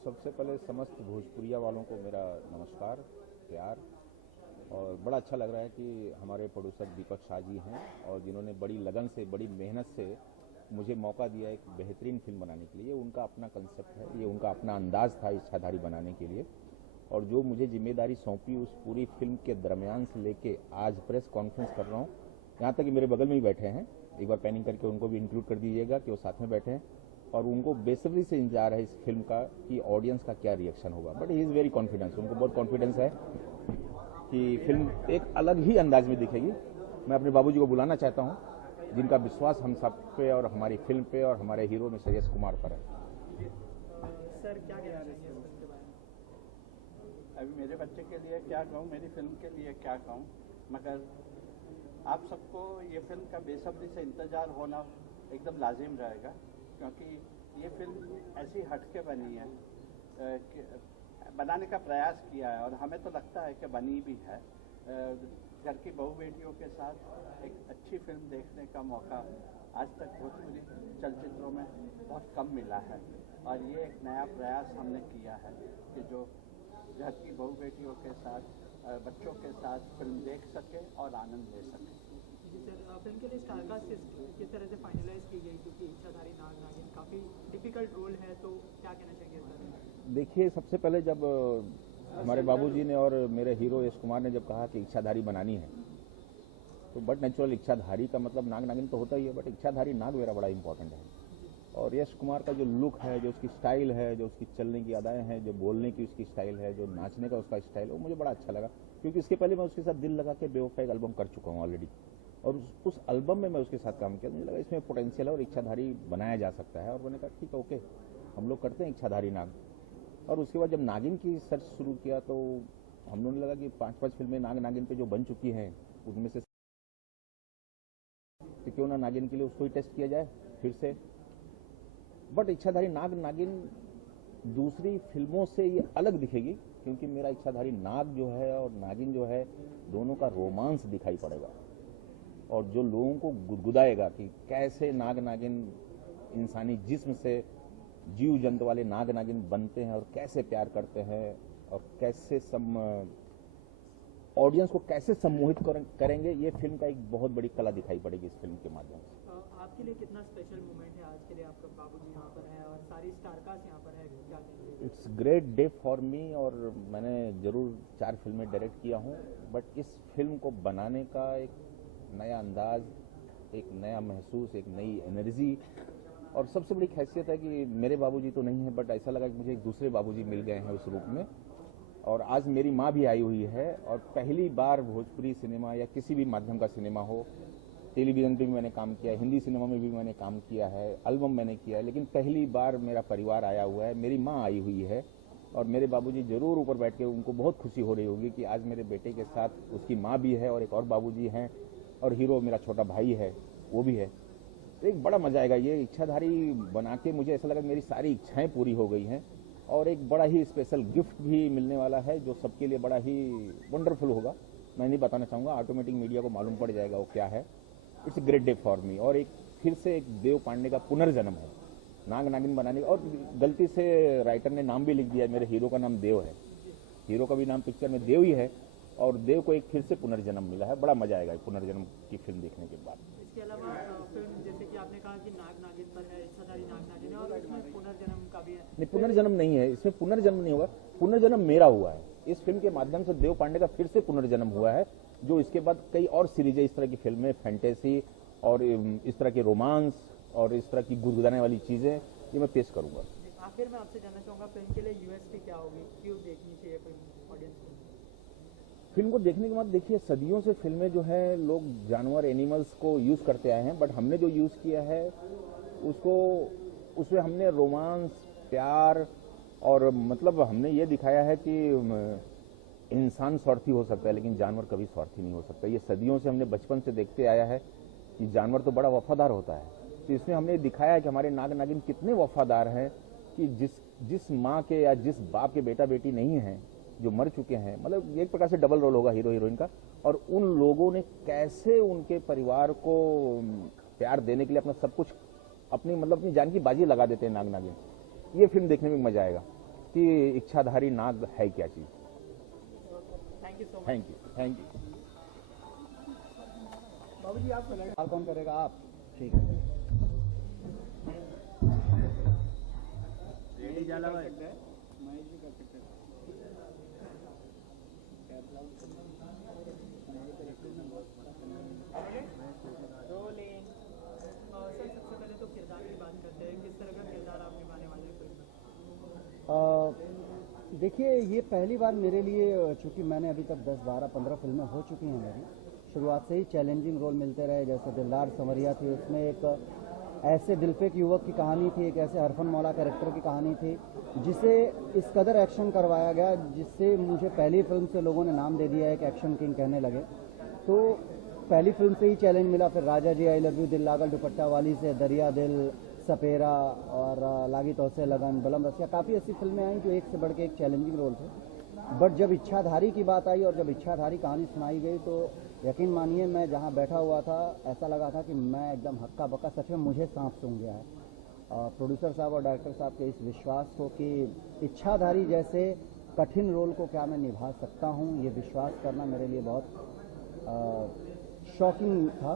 सबसे पहले समस्त भोजपुरिया वालों को मेरा नमस्कार, प्यार। और बड़ा अच्छा लग रहा है कि हमारे प्रोड्यूसर दीपक शाह जी हैं और जिन्होंने बड़ी लगन से, बड़ी मेहनत से मुझे मौका दिया एक बेहतरीन फिल्म बनाने के लिए। ये उनका अपना कंसेप्ट है, ये उनका अपना अंदाज़ था इच्छाधारी बनाने के लिए। और जो मुझे जिम्मेदारी सौंपी, उस पूरी फिल्म के दरमियान से लेके आज प्रेस कॉन्फ्रेंस कर रहा हूँ, यहाँ तक कि मेरे बगल में ही बैठे हैं। एक बार पैनिंग करके उनको भी इंक्लूड कर दीजिएगा कि वो साथ में बैठे हैं। और उनको बेसब्री से इंतजार है इस फिल्म का कि ऑडियंस का क्या रिएक्शन होगा। But he is very confidence, उनको बहुत कॉन्फिडेंस है कि फिल्म एक अलग ही अंदाज में दिखेगी। मैं अपने बाबूजी को बुलाना चाहता हूँ, जिनका विश्वास हम सब पे और हमारी फिल्म पे और हमारे हीरो मिस्टर यश कुमार पर है। सर क्या कहना चाहेंगे इस फिल्म के बारे में? अभी मेरे बच्चे के लिए क्या कहूँ, मेरी फिल्म के लिए क्या कहूँ, मगर आप सबको ये फिल्म का बेसब्री से इंतज़ार होना एकदम लाजिम रहेगा, क्योंकि ये फिल्म ऐसी हटके बनी है कि बनाने का प्रयास किया है और हमें तो लगता है कि बनी भी है। घर की बहू बेटियों के साथ एक अच्छी फिल्म देखने का मौका आज तक भोजपुरी चलचित्रों में बहुत कम मिला है और ये एक नया प्रयास हमने किया है कि जो घर की बहू बेटियों के साथ, बच्चों के साथ फिल्म देख सके और आनंद ले सके। जी सर, फिल्म के लिए स्टारकास्ट किस तरह से फाइनलाइज की गई, क्योंकि इच्छाधारी नाग नागिन काफ़ी डिफिकल्ट रोल है, तो क्या कहना चाहिए सर? देखिए, सबसे पहले जब हमारे बाबूजी ने और मेरे हीरो यश कुमार ने जब कहा कि इच्छाधारी बनानी है, तो बट नेचुरल इच्छाधारी का मतलब नाग नागिन तो होता ही है, बट इच्छाधारी नाग मेरा बड़ा इंपॉर्टेंट है। और यश कुमार का जो लुक है, जो उसकी स्टाइल है, जो उसकी चलने की अदाएं हैं, जो बोलने की उसकी स्टाइल है, जो नाचने का उसका स्टाइल है, वो मुझे बड़ा अच्छा लगा। क्योंकि इसके पहले मैं उसके साथ दिल लगा के बेवफा एक एल्बम कर चुका हूँ ऑलरेडी, और उस एल्बम में मैं उसके साथ काम किया। मुझे लगा इसमें पोटेंशियल है और इच्छाधारी बनाया जा सकता है। और मैंने कहा ठीक है, ओके, हम लोग करते हैं इच्छाधारी नाग। और उसके बाद जब नागिन की सर्च शुरू किया तो हम लोगों ने लगा कि 5-5 फिल्में नाग नागिन पे जो बन चुकी हैं, उनमें से तो क्यों ना नागिन के लिए उसको ही टेस्ट किया जाए फिर से। बट इच्छाधारी नाग नागिन दूसरी फिल्मों से ये अलग दिखेगी, क्योंकि मेरा इच्छाधारी नाग जो है और नागिन जो है, दोनों का रोमांस दिखाई पड़ेगा और जो लोगों को गुदगुदाएगा कि कैसे नाग नागिन इंसानी जिस्म से जीव जंतु वाले नाग नागिन बनते हैं और कैसे प्यार करते हैं और कैसे ऑडियंस को कैसे सम्मोहित करेंगे। ये फिल्म का एक बहुत बड़ी कला दिखाई पड़ेगी इस फिल्म के माध्यम से। आपके लिए कितना स्पेशल मोमेंट है आज के लिए? आपका बाबूजी यहाँ पर है और सारी स्टारकास्ट यहाँ पर है, क्या कहेंगे? It's great day for me. और मैंने जरूर 4 फिल्में डायरेक्ट किया हूँ, बट इस फिल्म को बनाने का एक नया अंदाज, एक नया महसूस, एक नई एनर्जी। और सबसे बड़ी खासियत है कि मेरे बाबूजी तो नहीं है, बट ऐसा लगा कि मुझे एक दूसरे बाबूजी मिल गए हैं उस रूप में। और आज मेरी माँ भी आई हुई है और पहली बार भोजपुरी सिनेमा या किसी भी माध्यम का सिनेमा हो, टेलीविज़न पे भी मैंने काम किया है, हिंदी सिनेमा में भी मैंने काम किया है, एल्बम मैंने किया है, लेकिन पहली बार मेरा परिवार आया हुआ है, मेरी माँ आई हुई है। और मेरे बाबूजी जरूर ऊपर बैठ के, उनको बहुत खुशी हो रही होगी कि आज मेरे बेटे के साथ उसकी माँ भी है और एक और बाबूजी हैं और हीरो मेरा छोटा भाई है, वो भी है। तो एक बड़ा मजा आएगा। ये इच्छाधारी बना के मुझे ऐसा लगा मेरी सारी इच्छाएं पूरी हो गई हैं और एक बड़ा ही स्पेशल गिफ्ट भी मिलने वाला है जो सबके लिए बड़ा ही वंडरफुल होगा। मैं नहीं बताना चाहूँगा, ऑटोमेटिक मीडिया को मालूम पड़ जाएगा वो क्या है। It's a great day for me. और एक फिर से एक देव पांडे का पुनर्जन्म है नाग नागिन बनाने का। और गलती से राइटर ने नाम भी लिख दिया, मेरे हीरो का नाम देव है, हीरो का भी नाम पिक्चर में देव ही है और देव को एक फिर से पुनर्जन्म मिला है। बड़ा मजा आएगा पुनर्जन्म की फिल्म देखने के बाद। इसके अलावा फिल्म जैसे कि आपने कहा कि नाग नागिन पर है, इच्छाधारी नाग नागिन है और इसमें पुनर्जन्म का भी है। नहीं, पुनर्जन्म नहीं है इसमें, पुनर्जन्म नहीं होगा, पुनर्जन्म मेरा हुआ है। इस फिल्म के माध्यम से देव पांडे का फिर से पुनर्जन्म हुआ है, जो इसके बाद कई और सीरीजें इस तरह की फिल्में, फैंटेसी और इस तरह के रोमांस और इस तरह की गुदगुदाने वाली चीजें ये मैं पेश करूंगा। आखिर में आपसे जानना चाहूंगा, फिल्म के लिए यूएसपी क्या होगी, क्यों देखनी चाहिए फिल्म ऑडियंस को? फिल्म को देखने के बाद देखिए, सदियों से फिल्में जो है लोग जानवर, एनिमल्स को यूज करते आए हैं, बट हमने जो यूज किया है उसको, उसमें हमने रोमांस, प्यार और मतलब हमने ये दिखाया है कि इंसान स्वार्थी हो सकता है लेकिन जानवर कभी स्वार्थी नहीं हो सकता। ये सदियों से हमने बचपन से देखते आया है कि जानवर तो बड़ा वफादार होता है। तो इसमें हमने दिखाया है कि हमारे नाग नागिन कितने वफादार हैं कि जिस माँ के या जिस बाप के बेटा बेटी नहीं हैं, जो मर चुके हैं, मतलब एक प्रकार से डबल रोल होगा हीरो हीरोइन का, और उन लोगों ने कैसे उनके परिवार को प्यार देने के लिए अपना सब कुछ, अपनी जान की बाजी लगा देते हैं नाग नागिन। ये फिल्म देखने में मजा आएगा। कि इच्छाधारी नाग है क्या चीज। Thank you so much. Thank you. बाबू जी आप सवाल कौन करेगा? आप? ठीक है। रेडी जाला भाई महेश जी कर सकते हैं। रोलिंग। सर सबसे पहले तो किरदार की बात करते हैं, किस तरह का किरदार आप निभाने वाले हैं फिल्म में? देखिए, ये पहली बार मेरे लिए, चूंकि मैंने अभी तक 10, 12, 15 फिल्में हो चुकी हैं मेरी, शुरुआत से ही चैलेंजिंग रोल मिलते रहे। जैसे दिलदार संवरिया थी, उसमें एक ऐसे दिलफेक युवक की कहानी थी, एक ऐसे हरफन मौला कैरेक्टर की कहानी थी जिसे इस कदर एक्शन करवाया गया जिससे मुझे पहली फिल्म से लोगों ने नाम दे दिया है कि एक्शन किंग कहने लगे। तो पहली फिल्म से ही चैलेंज मिला। फिर राजा जी, आई लव यू, दिल लागल दुपट्टा वाली से, दरिया दिल, सपेरा और लागी तौसे लगन, बलम रसिया, काफ़ी ऐसी फिल्में आई जो एक से बढ़ के एक चैलेंजिंग रोल थे। बट जब इच्छाधारी की बात आई और जब इच्छाधारी कहानी सुनाई गई तो यकीन मानिए मैं जहाँ बैठा हुआ था ऐसा लगा था कि मैं एकदम हक्का बक्का, सच में मुझे सांप सूंघ गया है। प्रोड्यूसर साहब और डायरेक्टर साहब के इस विश्वास को कि इच्छाधारी जैसे कठिन रोल को क्या मैं निभा सकता हूँ, ये विश्वास करना मेरे लिए बहुत शॉकिंग था।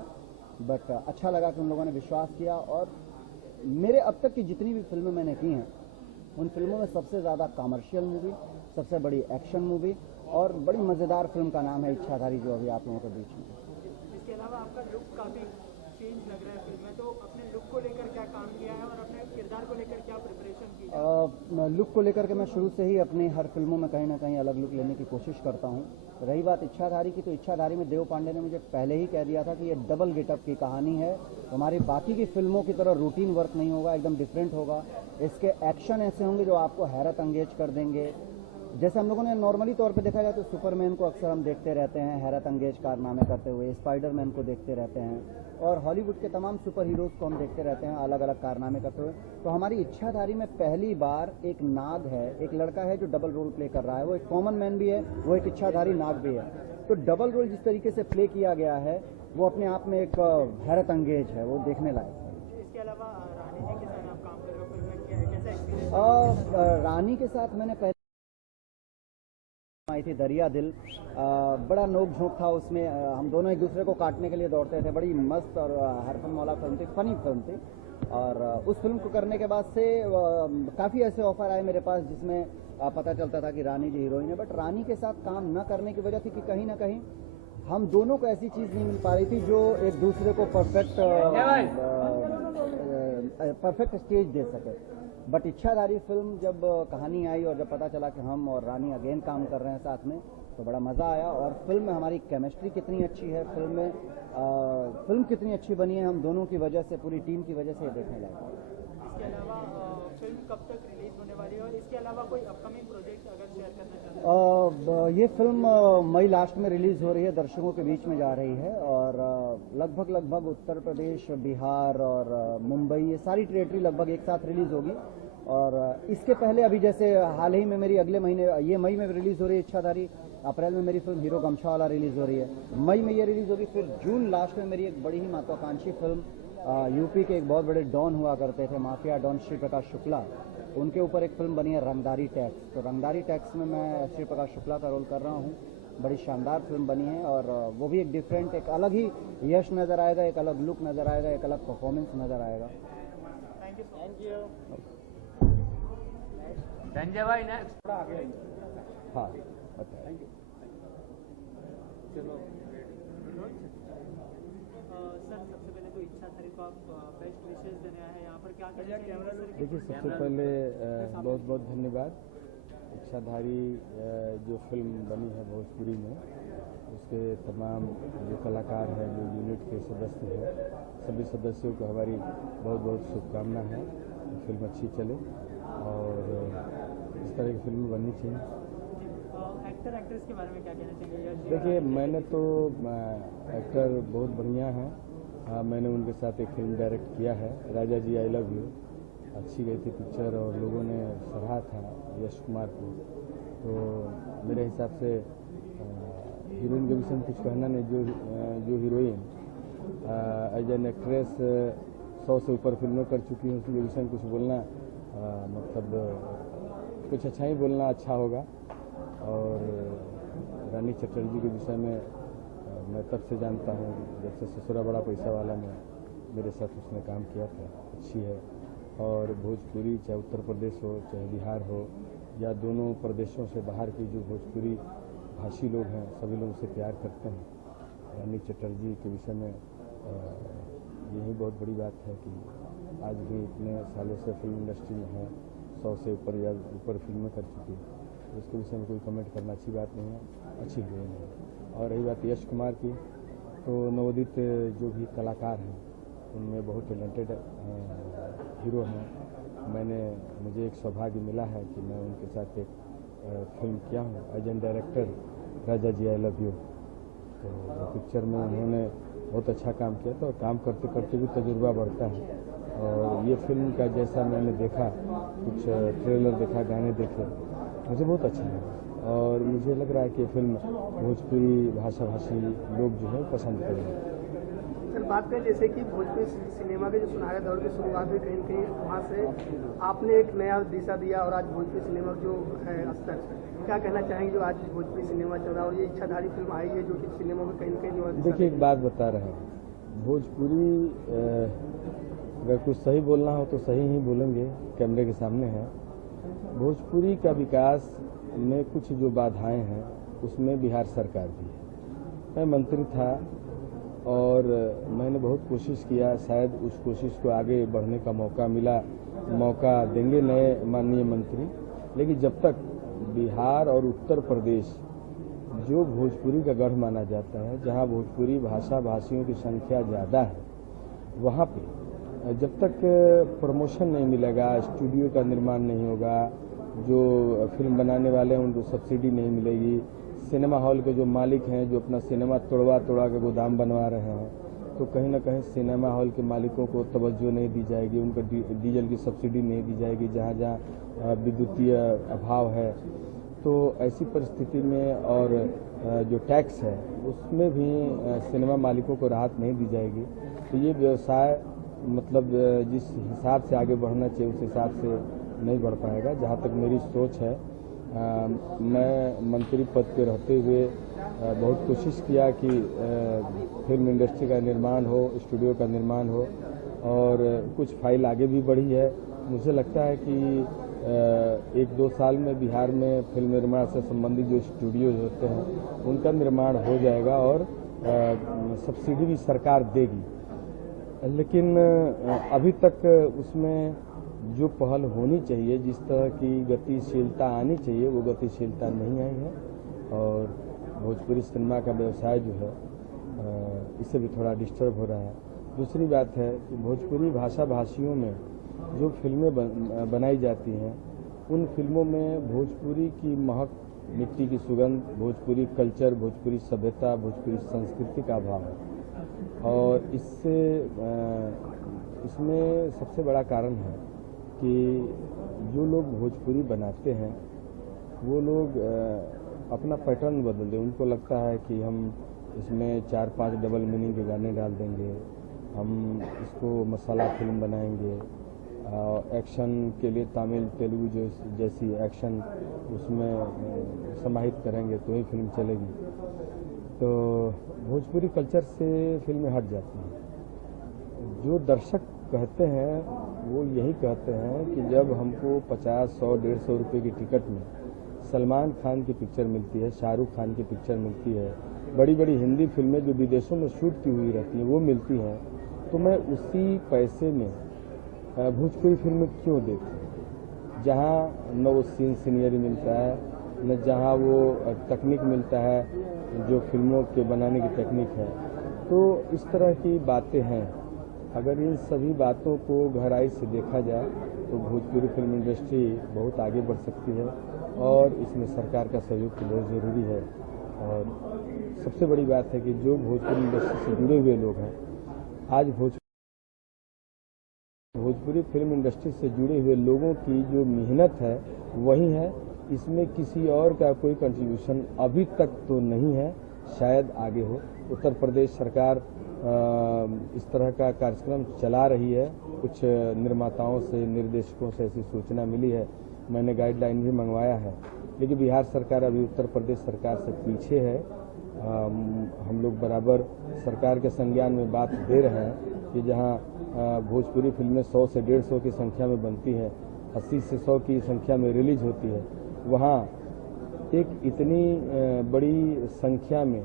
बट अच्छा लगा कि उन लोगों ने विश्वास किया। और मेरे अब तक की जितनी भी फिल्में मैंने की हैं उन फिल्मों में सबसे ज़्यादा कमर्शियल मूवी, सबसे बड़ी एक्शन मूवी और बड़ी मज़ेदार फिल्म का नाम है इच्छाधारी, जो अभी आप लोगों के बीच में। इसके अलावा आपका लुक काफ़ी चेंज लग रहा है फिल्म में, तो अपने लुक को लेकर क्या काम किया है और अपने किरदार को लेकर क्या प्रिपरेशन की है? लुक को लेकर के मैं शुरू से ही अपनी हर फिल्मों में कहीं ना कहीं अलग लुक लेने की कोशिश करता हूँ। रही बात इच्छाधारी की, तो इच्छाधारी में देव पांडे ने मुझे पहले ही कह दिया था कि ये डबल गेटअप की कहानी है, हमारी बाकी की फिल्मों की तरह रूटीन वर्क नहीं होगा, एकदम डिफरेंट होगा। इसके एक्शन ऐसे होंगे जो आपको हैरत अंगेज कर देंगे। जैसे हम लोगों ने नॉर्मली तौर पे देखा जाए तो सुपरमैन को अक्सर हम देखते रहते हैं हैरत अंगेज कारनामे करते हुए, स्पाइडरमैन को देखते रहते हैं और हॉलीवुड के तमाम सुपर हीरोज़ को हम देखते रहते हैं अलग अलग कारनामे करते हुए। तो हमारी इच्छाधारी में पहली बार एक नाग है, एक लड़का है जो डबल रोल प्ले कर रहा है। वो एक कॉमन मैन भी है, वो एक इच्छाधारी नाग भी है। तो डबल रोल जिस तरीके से प्ले किया गया है वो अपने आप में एक हैरत अंगेज है, वो देखने लायक है। इसके अलावा रानी जी के साथ आप काम कर रहे हो फिल्म में, कैसा एक्सपीरियंस? रानी के साथ मैंने पहले आई थी दरिया दिल, बड़ा नोक झोंक था उसमें। हम दोनों एक दूसरे को काटने के लिए दौड़ते थे। बड़ी मस्त और हरफन मौला फिल्म थी, फनी फिल्म थी। और उस फिल्म को करने के बाद से काफ़ी ऐसे ऑफर आए मेरे पास जिसमें पता चलता था कि रानी जी हीरोइन है। बट रानी के साथ काम न करने की वजह थी कि कहीं ना कहीं हम दोनों को ऐसी चीज़ नहीं मिल पा रही थी जो एक दूसरे को परफेक्ट स्टेज दे सके। बट इच्छाधारी फिल्म जब कहानी आई और जब पता चला कि हम और रानी अगेन काम कर रहे हैं साथ में, तो बड़ा मज़ा आया। और फिल्म में हमारी केमिस्ट्री कितनी अच्छी है, फिल्म कितनी अच्छी बनी है, हम दोनों की वजह से, पूरी टीम की वजह से देखने लगा। इसके अलावा फिल्म कब तक रिलीज होने वाली है और इसके अलावा कोई अपकमिंग प्रोजेक्ट अगर शेयर करना चाहते हैं? ये फिल्म मई लास्ट में रिलीज हो रही है, दर्शकों के बीच में जा रही है। और लगभग उत्तर प्रदेश, बिहार और मुंबई, ये सारी टेरिटरी लगभग एक साथ रिलीज होगी। और इसके पहले अभी जैसे हाल ही में मेरी अगले महीने, ये मई में रिलीज हो रही है इच्छाधारी, अप्रैल में मेरी फिल्म हीरो गमछावाला रिलीज हो रही है, मई में ये रिलीज होगी। फिर जून लास्ट में मेरी एक बड़ी ही महत्वाकांक्षी फिल्म, यूपी के एक बहुत बड़े डॉन हुआ करते थे, माफिया डॉन श्री प्रकाश शुक्ला, उनके ऊपर एक फिल्म बनी है रंगदारी टैक्स। तो रंगदारी टैक्स में मैं श्री प्रकाश शुक्ला का रोल कर रहा हूँ। बड़ी शानदार फिल्म बनी है और वो भी एक डिफरेंट, एक अलग ही यश नज़र आएगा, एक अलग लुक नज़र आएगा, एक अलग परफॉर्मेंस नज़र आएगा। Thank you. संजय भाई नेक्स्ट। हाँ, अच्छा, थैंक यू। चलो सर सबसे पहले तो इच्छाधारी को आप बेस्ट विशेष देने आए हैं यहाँ पर, क्या कहना चाहेंगे? देखिए, सबसे पहले बहुत बहुत धन्यवाद। इच्छाधारी जो फिल्म बनी है भोजपुरी में, उसके तमाम जो कलाकार हैं, जो यूनिट के सदस्य हैं, सभी सदस्यों को हमारी बहुत बहुत शुभकामना है। फिल्म अच्छी चले और इस तरह की फिल्म बननी चाहिए। एक्टर एक्ट्रेस के बारे में क्या कहना चाहिए? देखिए, मैंने तो एक्टर बहुत बढ़िया हैं। मैंने उनके साथ एक फिल्म डायरेक्ट किया है, राजा जी आई लव यू, अच्छी गई थी पिक्चर और लोगों ने सराहा था यश कुमार को। तो मेरे हिसाब से हीरोइन के विषय में कुछ कहना नहीं। जो हीरोइन एज एन एक्ट्रेस 100 से ऊपर फिल्में कर चुकी हैं, उसके विषय में कुछ बोलना मतलब कुछ अच्छा ही बोलना अच्छा होगा। और रानी चटर्जी के विषय में मैं तब से जानता हूँ जब से ससुरा बड़ा पैसा वाला में मेरे साथ उसने काम किया था। अच्छी है और भोजपुरी चाहे उत्तर प्रदेश हो चाहे बिहार हो या दोनों प्रदेशों से बाहर की जो भोजपुरी भाषी लोग हैं सभी लोग उसे प्यार करते हैं। रानी चटर्जी के विषय में यही बहुत बड़ी बात है कि आज भी इतने सालों से फिल्म इंडस्ट्री में है, 100 से ऊपर या ऊपर फिल्में कर चुकी है। उसके विषय में कोई कमेंट करना अच्छी बात नहीं है, अच्छी हीरोइन है। और रही बात यश कुमार की, तो नवोदित जो भी कलाकार हैं उनमें बहुत टैलेंटेड हीरो हैं। मुझे एक सौभाग्य मिला है कि मैं उनके साथ एक फिल्म किया हूँ as an director, Raja ji I love you. तो पिक्चर में उन्होंने बहुत अच्छा काम किया था और काम करते करते भी तजुर्बा बढ़ता है। और ये फिल्म का जैसा मैंने देखा, कुछ ट्रेलर देखा, गाने देखे, मुझे बहुत अच्छा लगा और मुझे लग रहा है कि ये फिल्म भोजपुरी भाषी लोग जो है पसंद करेंगे। सर बात करें जैसे कि भोजपुरी सिनेमा के जो सुनहरे दौर की शुरुआत हुई कहीं न कहीं वहाँ से आपने एक नया दिशा दिया और आज भोजपुरी सिनेमा जो है स्तर, क्या कहना चाहेंगे जो आज भोजपुरी सिनेमा चल रहा है और ये इच्छाधारी फिल्म आई है जो कि सिनेमा में कहीं न कहीं जो है। देखिए एक बात बता रहे हैं, भोजपुरी अगर कुछ सही बोलना हो तो सही ही बोलेंगे, कैमरे के सामने है। भोजपुरी का विकास में कुछ जो बाधाएं हैं उसमें बिहार सरकार भी है। मैं मंत्री था और मैंने बहुत कोशिश किया, शायद उस कोशिश को आगे बढ़ने का मौका मिला, मौका देंगे नए माननीय मंत्री। लेकिन जब तक बिहार और उत्तर प्रदेश जो भोजपुरी का गढ़ माना जाता है, जहां भोजपुरी भाषियों की संख्या ज़्यादा है, वहां पे जब तक प्रमोशन नहीं मिलेगा, स्टूडियो का निर्माण नहीं होगा, जो फिल्म बनाने वाले हैं उनको सब्सिडी नहीं मिलेगी, सिनेमा हॉल के जो मालिक हैं जो अपना सिनेमा तोड़वा के गोदाम बनवा रहे हैं, तो कहीं ना कहीं सिनेमा हॉल के मालिकों को तवज्जो नहीं दी जाएगी, उनको डीजल की सब्सिडी नहीं दी जाएगी जहाँ जहाँ विद्युतीय अभाव है। तो ऐसी परिस्थिति में और जो टैक्स है उसमें भी सिनेमा मालिकों को राहत नहीं दी जाएगी। तो ये व्यवसाय मतलब जिस हिसाब से आगे बढ़ना चाहिए उस हिसाब से नहीं बढ़ पाएगा। जहाँ तक मेरी सोच है, मैं मंत्री पद पे रहते हुए बहुत कोशिश किया कि फिल्म इंडस्ट्री का निर्माण हो, स्टूडियो का निर्माण हो और कुछ फाइल आगे भी बढ़ी है। मुझे लगता है कि 1-2 साल में बिहार में फिल्म निर्माण से संबंधित जो स्टूडियो होते हैं उनका निर्माण हो जाएगा और सब्सिडी भी सरकार देगी। लेकिन अभी तक उसमें जो पहल होनी चाहिए, जिस तरह की गतिशीलता आनी चाहिए, वो गतिशीलता नहीं आई है और भोजपुरी सिनेमा का व्यवसाय जो है इससे भी थोड़ा डिस्टर्ब हो रहा है। दूसरी बात है कि भोजपुरी भाषियों में जो फिल्में बनाई जाती हैं उन फिल्मों में भोजपुरी की महक, मिट्टी की सुगंध, भोजपुरी कल्चर, भोजपुरी सभ्यता, भोजपुरी संस्कृति का अभाव है। और इसमें सबसे बड़ा कारण है कि जो लोग भोजपुरी बनाते हैं वो लोग अपना पैटर्न बदल दें। उनको लगता है कि हम इसमें 4-5 डबल मीनिंग के गाने डाल देंगे, हम इसको मसाला फिल्म बनाएंगे, एक्शन के लिए तमिल तेलुगु जैसी एक्शन उसमें समाहित करेंगे तो ही फिल्म चलेगी। तो भोजपुरी कल्चर से फिल्में हट जाती हैं। जो दर्शक कहते हैं वो यही कहते हैं कि जब हमको 50, 100, 150 रुपये की टिकट में सलमान खान की पिक्चर मिलती है, शाहरुख खान की पिक्चर मिलती है, बड़ी बड़ी हिंदी फिल्में जो विदेशों में शूट की हुई रहती हैं वो मिलती हैं, तो मैं उसी पैसे में भोजपुरी फिल्में क्यों देखूं? जहाँ न वो सीनियरी मिलता है, न जहाँ वो तकनीक मिलता है जो फिल्मों के बनाने की तकनीक है। तो इस तरह की बातें हैं। अगर इन सभी बातों को गहराई से देखा जाए तो भोजपुरी फिल्म इंडस्ट्री बहुत आगे बढ़ सकती है और इसमें सरकार का सहयोग तो बहुत ज़रूरी है। और सबसे बड़ी बात है कि जो भोजपुरी इंडस्ट्री से जुड़े हुए लोग हैं, आज भोजपुरी फिल्म इंडस्ट्री से जुड़े हुए लोगों की जो मेहनत है वही है, इसमें किसी और का कोई कंट्रीब्यूशन अभी तक तो नहीं है, शायद आगे हो। उत्तर प्रदेश सरकार इस तरह का कार्यक्रम चला रही है, कुछ निर्माताओं से, निर्देशकों से ऐसी सूचना मिली है मैंने गाइडलाइन भी मंगवाया है। लेकिन बिहार सरकार अभी उत्तर प्रदेश सरकार से पीछे है। हम लोग बराबर सरकार के संज्ञान में बात दे रहे हैं कि जहां भोजपुरी फिल्में 100 से 150 की संख्या में बनती है, 80 से 100 की संख्या में रिलीज होती है, वहां एक इतनी बड़ी संख्या में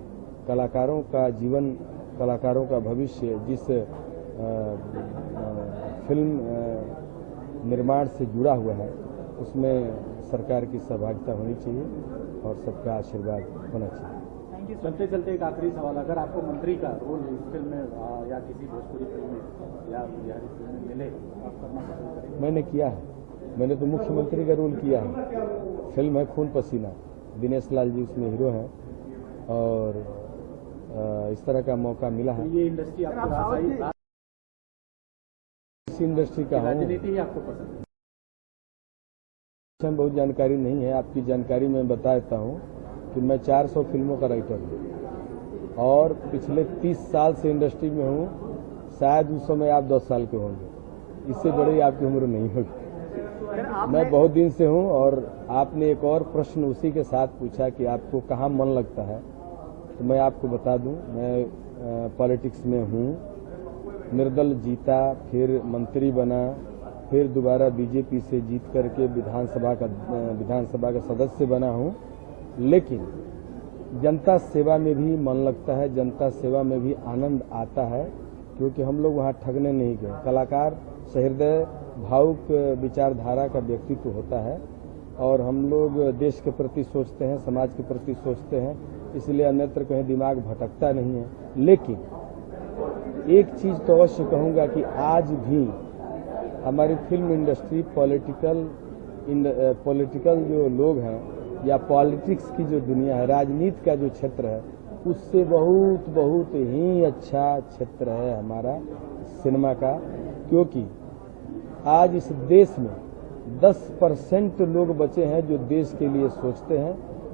कलाकारों का जीवन, कलाकारों का भविष्य जिस फिल्म निर्माण से जुड़ा हुआ है, उसमें सरकार की सहभागिता होनी चाहिए और सबका आशीर्वाद होना चाहिए। चलते चलते एक आखिरी सवाल, अगर आपको मंत्री का रोल इस फिल्म में या किसी भोजपुरी फिल्म में या बिहारी फिल्म में मिले, आप करना पसंद करेंगे? मैंने किया है, मैंने तो मुख्यमंत्री का रोल किया है। फिल्म है खून पसीना, दिनेश लाल जी उसमें हीरो हैं और इस तरह का मौका मिला है। ये इंडस्ट्री आपको, इस इंडस्ट्री का राजनीति ही आपको पसंद है? बहुत जानकारी नहीं है, आपकी जानकारी मैं बता देता हूँ कि मैं 400 फिल्मों का राइटर हूँ और पिछले 30 साल से इंडस्ट्री में हूँ। शायद उस समय आप 10 साल के होंगे, इससे बड़ी आपकी उम्र नहीं होगी। मैं बहुत दिन से हूँ। और आपने एक और प्रश्न उसी के साथ पूछा कि आपको कहाँ मन लगता है, तो मैं आपको बता दूं, मैं पॉलिटिक्स में हूँ। निर्दल जीता, फिर मंत्री बना, फिर दोबारा बीजेपी से जीत करके विधानसभा का सदस्य बना हूँ। लेकिन जनता सेवा में भी मन लगता है, जनता सेवा में भी आनंद आता है, क्योंकि हम लोग वहाँ ठगने नहीं गए। कलाकार सहृदय भावुक विचारधारा का व्यक्तित्व होता है और हम लोग देश के प्रति सोचते हैं, समाज के प्रति सोचते हैं, इसलिए अन्यत्र कहीं दिमाग भटकता नहीं है। लेकिन एक चीज तो अवश्य कहूंगा कि आज भी हमारी फिल्म इंडस्ट्री पॉलिटिकल जो लोग हैं या पॉलिटिक्स की जो दुनिया है, राजनीति का जो क्षेत्र है, उससे बहुत बहुत ही अच्छा क्षेत्र है हमारा सिनेमा का। क्योंकि आज इस देश में 10% लोग बचे हैं जो देश के लिए सोचते हैं।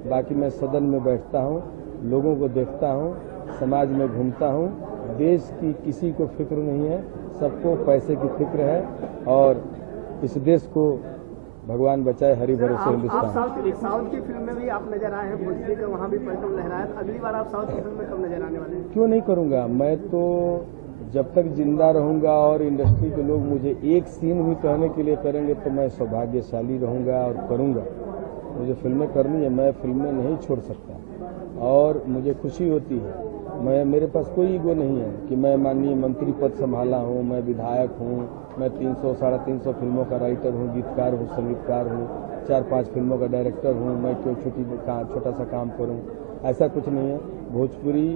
बाकी मैं सदन में बैठता हूँ, लोगों को देखता हूँ, समाज में घूमता हूँ, देश की किसी को फिक्र नहीं है, सबको पैसे की फिक्र है और इस देश को भगवान बचाए, हरि भरोसे हिंदुस्तान। साउथ की फिल्म में भी आप नजर आए हैं, भोजपुरी का वहाँ भी पलटम लहराया। अगली बार आप साउथ की फिल्म में कब नजर आने वाले हैं? क्यों नहीं करूँगा, मैं तो जब तक जिंदा रहूंगा और इंडस्ट्री के लोग मुझे एक सीन भी कहने के लिए करेंगे तो मैं सौभाग्यशाली रहूंगा और करूंगा। मुझे फिल्में करनी है, मैं फिल्में नहीं छोड़ सकता और मुझे खुशी होती है। मेरे पास कोई ईगो नहीं है कि मैं माननीय मंत्री पद संभाला हूँ, मैं विधायक हूँ, मैं 300-350 फिल्मों का राइटर हूँ, गीतकार हूँ, संगीतकार हूँ, 4-5 फिल्मों का डायरेक्टर हूँ, मैं क्यों छोटा सा काम करूँ, ऐसा कुछ नहीं है। भोजपुरी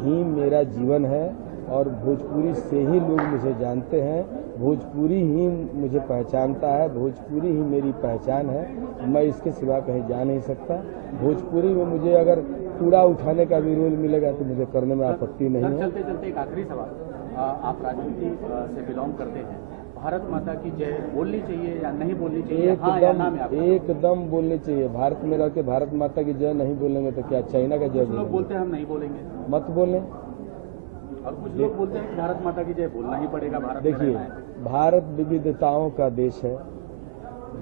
ही मेरा जीवन है और भोजपुरी से ही लोग मुझे जानते हैं, भोजपुरी ही मुझे पहचानता है, भोजपुरी ही मेरी पहचान है। मैं इसके सिवा कहीं जा नहीं सकता। भोजपुरी में मुझे अगर कूड़ा उठाने का भी रोल मिलेगा तो मुझे करने में आपत्ति नहीं है। चलते चलते एक आखिरी सवाल, आप राजनीति से बिलोंग करते हैं, भारत माता की जय बोलनी चाहिए या नहीं बोलनी चाहिए? एकदम बोलनी चाहिए। भारत में रह के भारत माता की जय नहीं बोलेंगे तो क्या चाइना का जय बोलेंगे? लोग बोलते हैं हम नहीं बोलेंगे, मत बोलें। और कुछ लोग बोलते हैं कि भारत माता की जय बोलना ही पड़ेगा। भारत देखिए, भारत विविधताओं का देश है।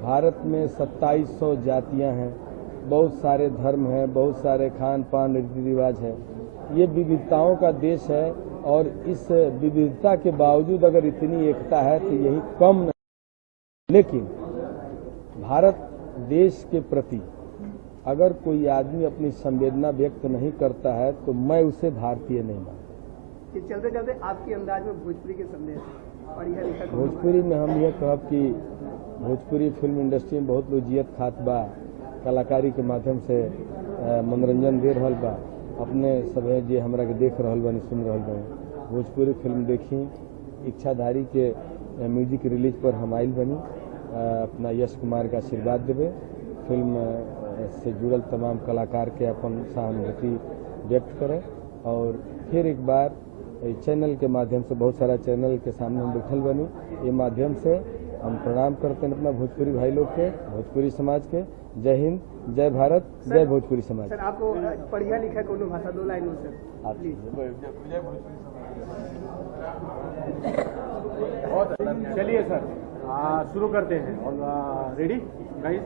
भारत में 2700 जातियां हैं, बहुत सारे धर्म हैं, बहुत सारे खान पान रीति रिवाज है। ये विविधताओं का देश है और इस विविधता के बावजूद अगर इतनी एकता है तो यही कम नहीं। लेकिन भारत देश के प्रति अगर कोई आदमी अपनी संवेदना व्यक्त नहीं करता है तो मैं उसे भारतीय नहीं मानता। चलते चलते आपके अंदाज में भोजपुरी के संदेश पढ़िया लिखा। भोजपुरी में हम यह कहब कि भोजपुरी फिल्म इंडस्ट्री में बहुत लोग जियत खात बा, कलाकारी के माध्यम से मनोरंजन दे रहल बा। अपने सभी जे हमरा के देख रहल बानी, सुन रहल बानी, भोजपुरी फिल्म देखी। इच्छाधारी के म्यूजिक रिलीज पर हम आइल बनी, अपना यश कुमार का आशीर्वाद देवे। फिल्म से जुड़ल तमाम कलाकार के अपन सहानुभूति व्यक्त करें और फिर एक बार चैनल के माध्यम से, बहुत सारा चैनल के सामने हम बैठल बनी, ये माध्यम से हम प्रणाम करते हैं अपना भोजपुरी भाई लोग के, भोजपुरी समाज के। जय हिंद, जय भारत, जय भोजपुरी समाज। सर आपको पढ़िया लिखा कौन भाषा? 2 लाइन में सर। चलिए सर, शुरू करते हैं। और रेडी गाइस?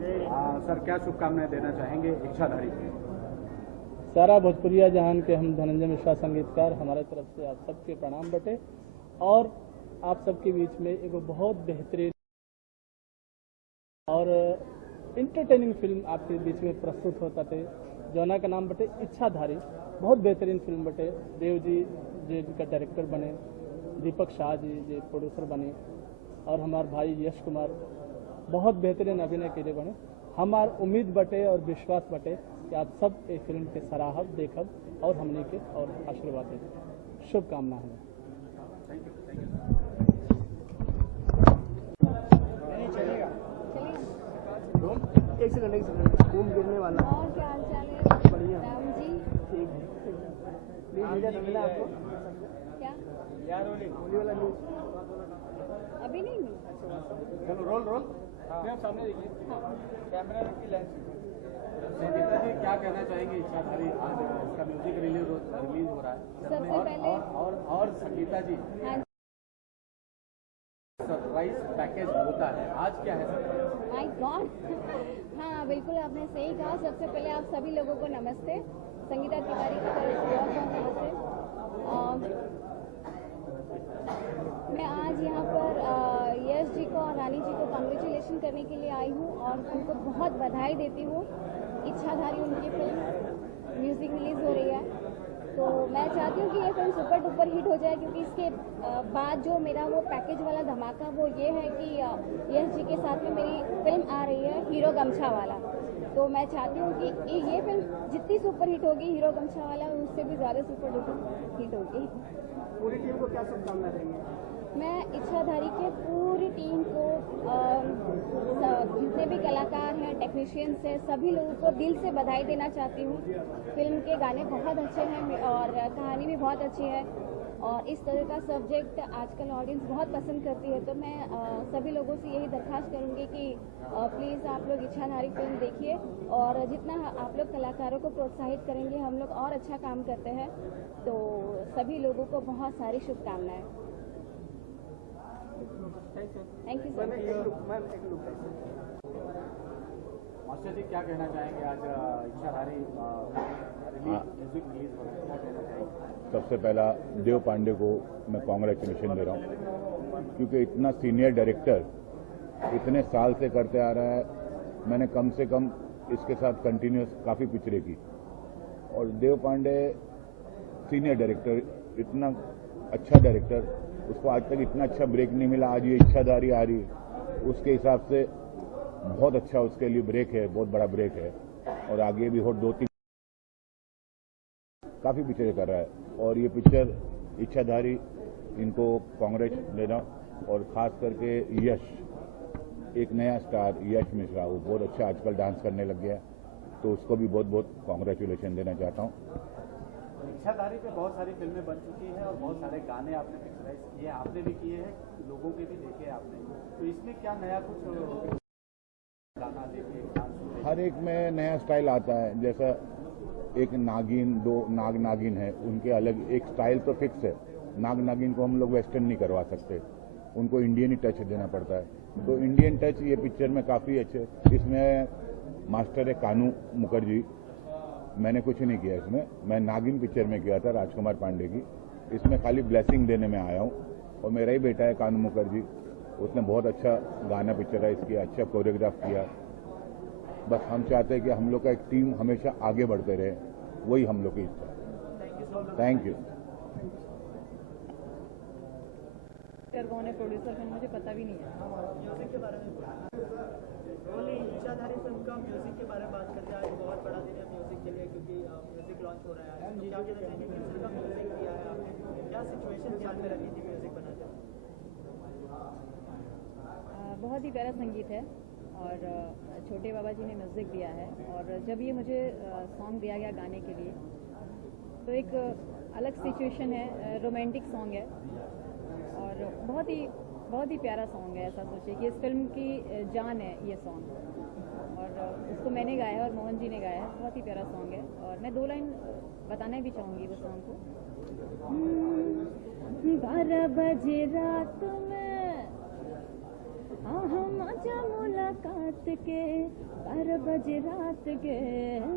सर क्या शुभकामनाएं देना चाहेंगे इच्छाधारी? सारा भोजपुरिया जहान के हम धनंजय मिश्रा संगीतकार हमारे तरफ से आप सबके प्रणाम बटे और आप सबके बीच में एक बहुत बेहतरीन और इंटरटेनिंग फिल्म आपके बीच में प्रस्तुत होता थे जौना का नाम बटे इच्छाधारी। बहुत बेहतरीन फिल्म बटे। देव जी जिनका डायरेक्टर बने, दीपक शाह जी जो प्रोड्यूसर बने और हमारे भाई यश कुमार बहुत बेहतरीन अभिनय के लिए बने। हमार उम्मीद बटे और विश्वास बटे कि आप सब इस फिल्म के सराहब देखब और हमने के और आशीर्वाद दें। शुभकामनाएं हैं। एक सेकंड घूम गिरने वाला। और क्या हाल चाल है? बढ़िया। राम जी ठीक। न्यूज मिला आपको? क्या होली वाला न्यूज? अभी नहीं मिला। चलो रोल आप सामने देखिए, कैमरा की लेंस। संगीता जी क्या कहना चाहेंगे इच्छाधारी? आज इसका म्यूजिक रिलीज हो रहा है सबसे पहले और संगीता जी सरप्राइज पैकेज होता है, आज क्या है सरप्राइज? माय गॉड हाँ बिल्कुल आपने सही कहा। सबसे पहले आप सभी लोगों को नमस्ते। संगीता तिवारी की तरफ से बहुत नमस्ते। मैं आज यहाँ पर यश जी को और रानी जी को कांग्रेचुलेशन करने के लिए आई हूँ और उनको बहुत बधाई देती हूँ। इच्छाधारी उनकी फिल्म म्यूजिक रिलीज हो रही है तो मैं चाहती हूँ कि ये फिल्म सुपर डुपर हिट हो जाए क्योंकि इसके बाद जो मेरा वो पैकेज वाला धमाका वो ये है कि यश जी के साथ में मेरी फिल्म आ रही है हीरो गमछा वाला। तो मैं चाहती हूँ कि ये फिल्म जितनी सुपर हिट होगी हीरो गमछा वाला उससे भी ज़्यादा सुपर डुपर हिट होगी। पूरी टीम को क्या शुभकामनाएं देंगे? मैं इच्छाधारी के पूरी टीम को जितने भी कलाकार हैं, टेक्नीशियंस हैं, सभी लोगों को दिल से बधाई देना चाहती हूँ। फिल्म के गाने बहुत अच्छे हैं और कहानी भी बहुत अच्छी है और इस तरह का सब्जेक्ट आजकल ऑडियंस बहुत पसंद करती है। तो मैं सभी लोगों से यही दरख्वास्त करूँगी कि प्लीज़ आप लोग इच्छाधारी फिल्म देखिए और जितना आप लोग कलाकारों को प्रोत्साहित करेंगे हम लोग और अच्छा काम करते हैं। तो सभी लोगों को बहुत सारी शुभकामनाएं। Thank you sir. मास्टर जी क्या कहना चाहेंगे? आज इच्छाधारी म्यूजिक रिलीज हो रहा है, क्या कहना चाहेंगे? सबसे पहला देव पांडे को मैं कांग्रेचुलेशन दे रहा हूँ क्योंकि इतना सीनियर डायरेक्टर इतने साल से करते आ रहा है। मैंने कम से कम इसके साथ कंटिन्यूस काफ़ी पिक्चरें की और देव पांडे सीनियर डायरेक्टर, इतना अच्छा डायरेक्टर, उसको आज तक इतना अच्छा ब्रेक नहीं मिला। आज ये इच्छाधारी आ रही उसके हिसाब से बहुत अच्छा उसके लिए ब्रेक है, बहुत बड़ा ब्रेक है और आगे भी और 2-3 काफ़ी पिक्चरें कर रहा है और ये पिक्चर इच्छाधारी इनको कांग्रेस देना और ख़ास करके यश, एक नया स्टार यश मिश्रा, वो बहुत अच्छा आजकल डांस करने लग गया तो उसको भी बहुत बहुत कांग्रेचुलेशन देना चाहता हूँ। इच्छाधारी पे बहुत सारी फिल्में बन चुकी हैं और बहुत सारे गाने आपने पिक्चराइज किए हैं, आपने भी किए हैं, लोगों के भी देखे आपने, तो इसमें क्या नया कुछ गाना देखे? हर एक में नया स्टाइल आता है। जैसा एक नागिन, 2 नाग नागिन है, उनके अलग एक स्टाइल तो फिक्स है। नाग नागिन को हम लोग वेस्टर्न नहीं करवा सकते, उनको इंडियन ही टच देना पड़ता है। तो इंडियन टच ये पिक्चर में काफ़ी अच्छे। इसमें मास्टर है कानू मुखर्जी, मैंने कुछ नहीं किया इसमें। मैं नागिन पिक्चर में किया था राजकुमार पांडे की, इसमें खाली ब्लेसिंग देने में आया हूँ और मेरा ही बेटा है कानू मुखर्जी, उसने बहुत अच्छा गाना पिक्चराइज किया, अच्छा कोरियोग्राफ किया। बस हम चाहते हैं कि हम लोग का एक टीम हमेशा आगे बढ़ते रहे, वही हम लोग की इच्छा है। Thank you. कौन है प्रोड्यूसर फिल्म मुझे पता भी नहीं है। म्यूजिक के बारे में इच्छाधारी फिल्म का म्यूजिक के बारे में बात करते हैं। आज बहुत बड़ा दिन है म्यूजिक के लिए क्योंकि म्यूजिक लॉन्च हो रहा है। तो क्या कहना चाहेंगे किस तरह का म्यूजिक किया है आपने, क्या सिचुएशन ध्यान में रखी थी म्यूजिक बनाते? बहुत ही प्यारा संगीत है और छोटे बाबा जी ने म्यूज़िक दिया है और जब ये मुझे सॉन्ग दिया गया गाने के लिए तो एक अलग सिचुएशन है, रोमांटिक सॉन्ग है और बहुत ही प्यारा सॉन्ग है। ऐसा सोचिए कि इस फिल्म की जान है ये सॉन्ग और उसको मैंने गाया है और मोहन जी ने गाया है। बहुत ही प्यारा सॉन्ग है और मैं 2 लाइन बताना भी चाहूँगी वो सॉन्ग को। 12 बजे रात में मजा मुलाकात के 12 बजे रात के,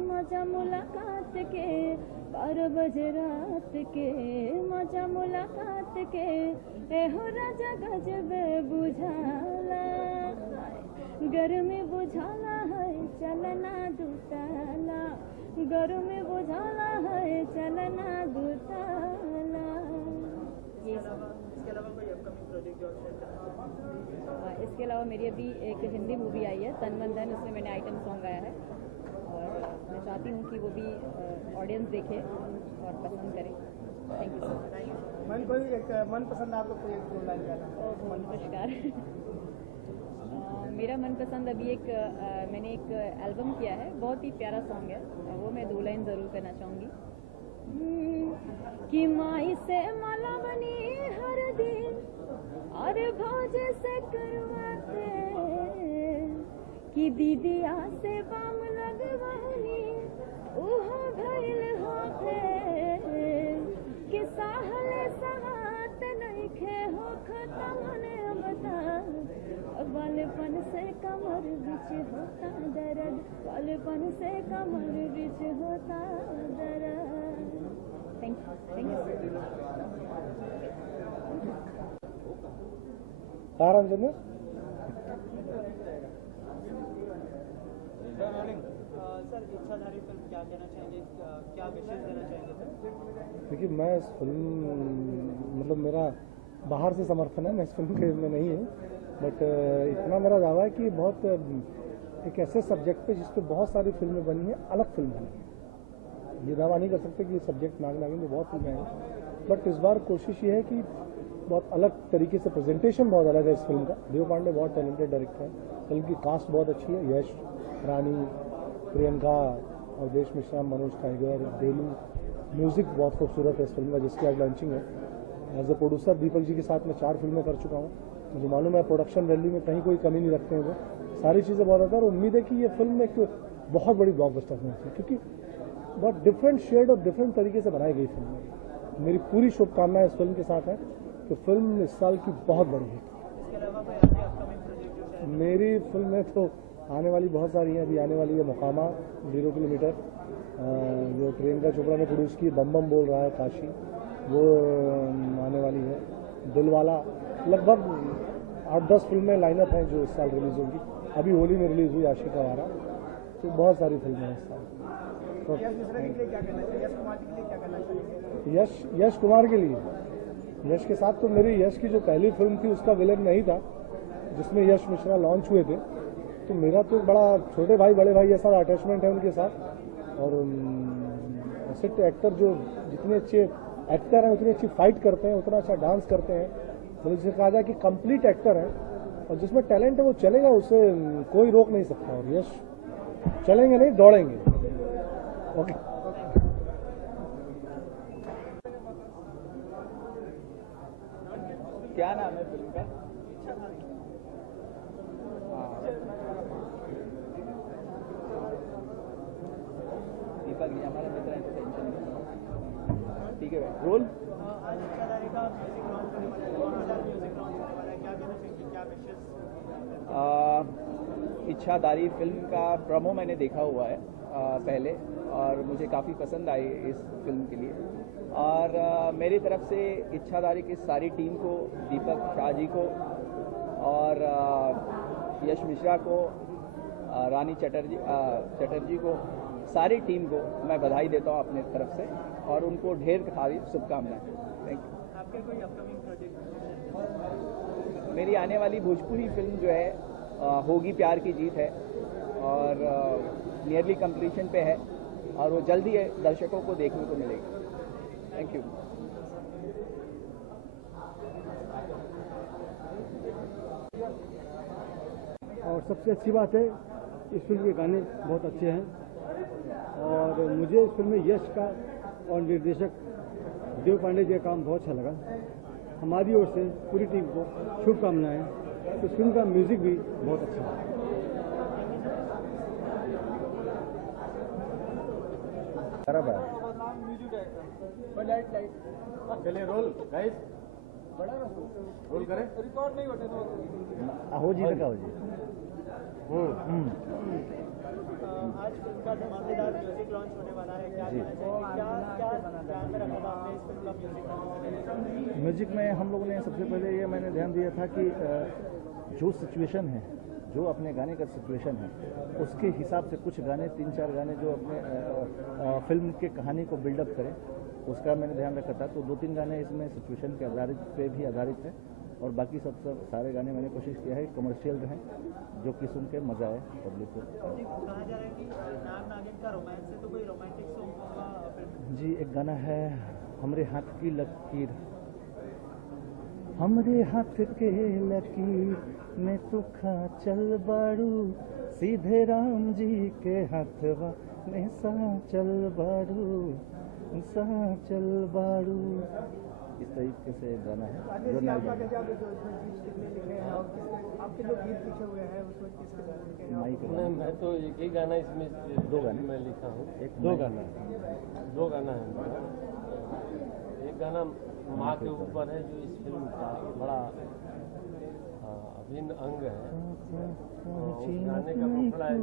मजा मुलाकात के 12 बजे रात के, मजा मुलाकात के एहो राजा गजबे बुझाला, गर्मी बुझाला है चलना दुताला, गर्मी बुझाला है चलना दुताला। इसके अलावा कोई अपकमिंग प्रोजेक्ट जो शेयर करना चाहेंगे? इसके अलावा मेरी अभी एक हिंदी मूवी आई है तन मन धन, उसमें मैंने आइटम सॉन्ग गाया है और मैं चाहती हूँ कि वो भी ऑडियंस देखे और पसंद करे। Thank you so much. मन कोई एक मनपसंद आपको कोई एक रोल लाइन गाना? नमस्कार। मेरा मनपसंद अभी एक मैंने एक एल्बम किया है, बहुत ही प्यारा सॉन्ग है, वो मैं 2 लाइन ज़रूर करना चाहूँगी। कि माई से माला बनी हर दिन और भौज से करवाते, कि दीदिया से बाम लगवानी उहो भइल होते, कि साहले सहात नइखे हो खत्म ने बता, बालपन से कमर बिच होता दर्द, बालपन से कमर बिच होता दर्द। Thank you. Taranjan sir Ichchhadhari film क्या कहना चाहेंगे, क्या विशेष देना चाहेंगे सर? देखिए, मैं इस फिल्म मतलब मेरा बाहर से समर्थन है, मैं इस फिल्म के में नहीं हूँ, बट इतना मेरा दावा है कि बहुत एक ऐसे सब्जेक्ट पे जिस पे बहुत सारी फिल्में बनी हैं, अलग फिल्म बनी है। ये दावा नहीं कर सकते कि सब्जेक्ट नाग नागिन में बहुत फिल्में हैं, बट इस बार कोशिश ये है कि बहुत अलग तरीके से प्रेजेंटेशन बहुत अलग है इस फिल्म का। देव पांडे बहुत टैलेंटेड डायरेक्टर है, फिल्म की कास्ट बहुत अच्छी है, यश, रानी, प्रियंका और देश मिश्रा, मनोज टाइगर, डेलू। म्यूजिक बहुत खूबसूरत है इस फिल्म का, जिसकी आज लॉन्चिंग है। As a producer Deepak ji के साथ मैं 4 फिल्में कर चुका हूँ, मुझे मालूम है प्रोडक्शन वैल्यू में कहीं कोई कमी नहीं रखते हैं वो, सारी चीज़ें बहुत अच्छा है। और उम्मीद है कि ये फिल्म एक बहुत बड़ी ब्लॉकबस्टर होनी चाहिए, क्योंकि बहुत डिफरेंट शेड और डिफरेंट तरीके से बनाई गई फिल्म है। मेरी पूरी शुभकामनाएं इस फिल्म के साथ है कि फिल्म इस साल की बहुत बड़ी है। इसके अलावा कोई आपकी अपकमिंग प्रोजेक्ट जो शेयर? मेरी फिल्में तो आने वाली बहुत सारी हैं। अभी आने वाली है मुकामा 0 किलोमीटर, जो प्रियंका चोपड़ा ने प्रोड्यूस की, बम बम बोल रहा है काशी, वो आने वाली है। दिलवाला, लगभग 8-10 फिल्में लाइनअप हैं जो इस साल रिलीज होंगी। अभी होली में रिलीज हुई आशिका वारा, तो बहुत सारी फिल्में हैं इस साल। तो यश मिश्रा के लिए क्या कहना चाहिए, यश कुमार के लिए क्या कहना चाहिए? यश कुमार के लिए, यश के साथ तो मेरी यश की जो पहली फिल्म थी उसका विलन नहीं था, जिसमें यश मिश्रा लॉन्च हुए थे, तो मेरा तो बड़ा छोटे भाई बड़े भाई जैसा अटैचमेंट है उनके साथ। और ऐसे एक्टर जो जितने अच्छे एक्टर हैं उतनी अच्छी फाइट करते हैं, उतना अच्छा डांस करते हैं, मतलब जिसे कहा जाए कि कंप्लीट एक्टर है, और जिसमें टैलेंट है वो चलेगा, उसे कोई रोक नहीं सकता। और यश चलेंगे नहीं, दौड़ेंगे। ओके, क्या नाम है फिल्म का? दीपक जी हमारा मित्र है, टेंशन नहीं। ठीक है भाई, रोल। आज इच्छाधारी का म्यूजिक लॉन्च होने वाला है, कौन सा म्यूजिक लॉन्च होने वाला है, क्या कहना चाहेंगे, क्या विशेष? इच्छाधारी फिल्म का प्रोमो मैंने देखा हुआ है पहले, और मुझे काफ़ी पसंद आई इस फिल्म के लिए। और मेरी तरफ से इच्छाधारी की सारी टीम को, दीपक शाह जी को और यश मिश्रा को, रानी चटर्जी को, सारी टीम को मैं बधाई देता हूँ अपने तरफ से, और उनको ढेर सारी शुभकामनाएं। Thank you. आपके कोई अपकमिंग प्रोजेक्ट? मेरी आने वाली भोजपुरी फिल्म जो है होगी प्यार की जीत है, और नियरली कंप्लीशन पे है, और वो जल्दी है दर्शकों को देखने को मिलेगी। Thank you. और सबसे अच्छी बात है इस फिल्म के गाने बहुत अच्छे हैं, और मुझे इस फिल्म में यश का और निर्देशक देव पांडे जी का काम बहुत अच्छा लगा। हमारी ओर से पूरी टीम को शुभकामनाएं। इस फिल्म का म्यूजिक भी बहुत अच्छा है। चलिए रोल गाइस। रोल करें हो जी लगा हो जी आज फिल्म का धमाकेदार म्यूजिक लॉन्च होने वाला है, क्या कहना चाहेंगे? क्या ध्यान में रखा था आपने इस फिल्म का म्यूजिक? म्यूजिक में हम लोगों ने सबसे पहले ये मैंने ध्यान दिया था कि जो सिचुएशन है, जो अपने गाने का सिचुएशन है, उसके हिसाब से कुछ गाने 3-4 गाने जो अपने फिल्म के कहानी को बिल्डअप करें, उसका मैंने ध्यान रखा था। तो 2-3 गाने इसमें सिचुएशन के आधारित पे भी आधारित है और बाकी सब सारे गाने मैंने कोशिश किया है कमर्शियल रहें, जो कि सुन के मजा आए पब्लिक को। कहा जा रहा है कि नाग नागिन का रोमांस है, तो कोई रोमांटिक सॉन्ग होगा फिल्म? जी, एक गाना है हमरे हाथ की लकीर, हमरे हाथ के लकीर में तू खा चल बाड़ू, सीधे राम जी के हाथवा में सा चल बाड़ू, सा चल बाड़ू। इस तरीके से गाना है जो आपके जो गीत लिखे हुए हैं उसमें किसके साथ लिखे हैं? माइक मैं तो एक ही गाना इसमें 2 गाने मैं लिखा हूँ। एक 2 गाना है मेरा। एक गाना माँ के ऊपर है जो इस फिल्म का बड़ा अभिन्न अंग है। उस गाने का टुकड़ा है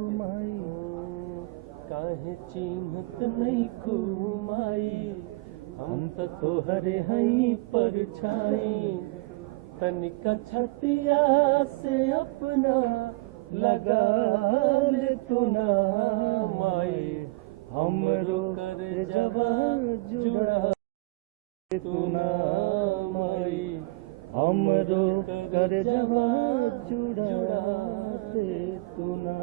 काहे चिन्हत नहीं कुमाई, हम तो हरे हई परछाई, तनिका छतिया से अपना लगा ले तू ना माई, हमरो कर जवा जुड़ा तू ना माई, हमरो कर जवा जुड़ा दे तू ना।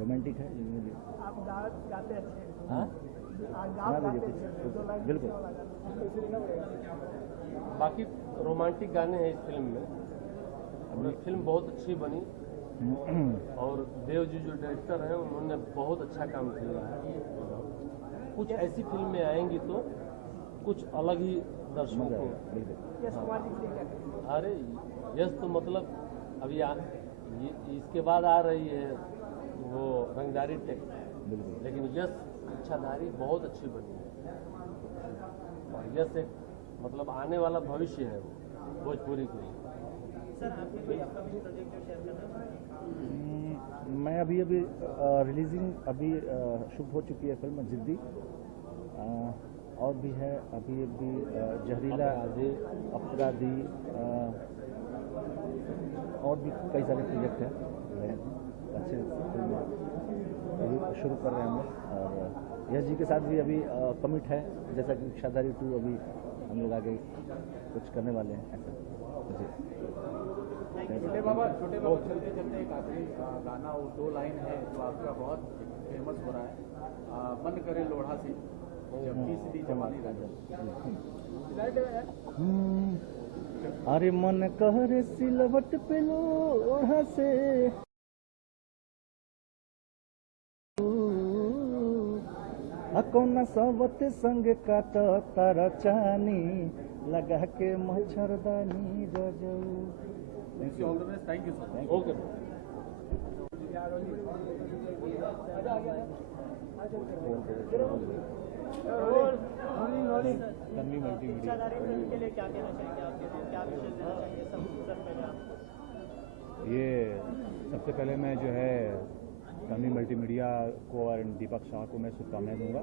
रोमांटिक है आप गाते अच्छे हैं। हाँ? बिल्कुल। बाकी रोमांटिक गाने हैं इस फिल्म में और फिल्म बहुत अच्छी बनी और देव जी जो डायरेक्टर हैं उन्होंने बहुत अच्छा काम किया है। कुछ ऐसी फिल्में आएंगी तो कुछ अलग ही दर्शकों को। अरे यस तो मतलब अभी इसके बाद आ रही है वो रंगदारी टेक्स, लेकिन यस इच्छाधारी बहुत अच्छी बनी है और यस एक मतलब आने वाला भविष्य है वो भोजपुरी के लिए। सर आपने कोई अपकमिंग प्रोजेक्ट जो शेयर करना चाहेंगे? मैं अभी रिलीजिंग शूट हो चुकी है फिल्म जिद्दी, और भी है अभी जहरीला अपराधी, और भी कई सारे प्रोजेक्ट हैं अच्छे फिल्म शुरू कर रहे हैं हम लोग। और यश जी के साथ भी अभी कमिट है, जैसा कि इच्छाधारी 2 अभी हम लोग आगे कुछ करने वाले हैं ऐसा जी। छोटे बाबा चलते चलते एक आखिरी गाना और 2 लाइन है जो आपका बहुत फेमस हो रहा है, मन करे लोढ़ा से जबकि सीधी जवानी राजा। अरे मन करे सिलवट पे लोढ़ा से, कौन सावत संग काट तारा चानी, लगा के मच्छरदानी रजऊ। Thank you sir. Okay Ichchhadhari film के लिए क्या कहना चाहेंगे? आपके लिए क्या विशेष देना चाहिए सब पहले आप? ये सबसे पहले मैं जो है तन्वी मल्टीमीडिया को और दीपक शाह को मैं शुभकामनाएं दूंगा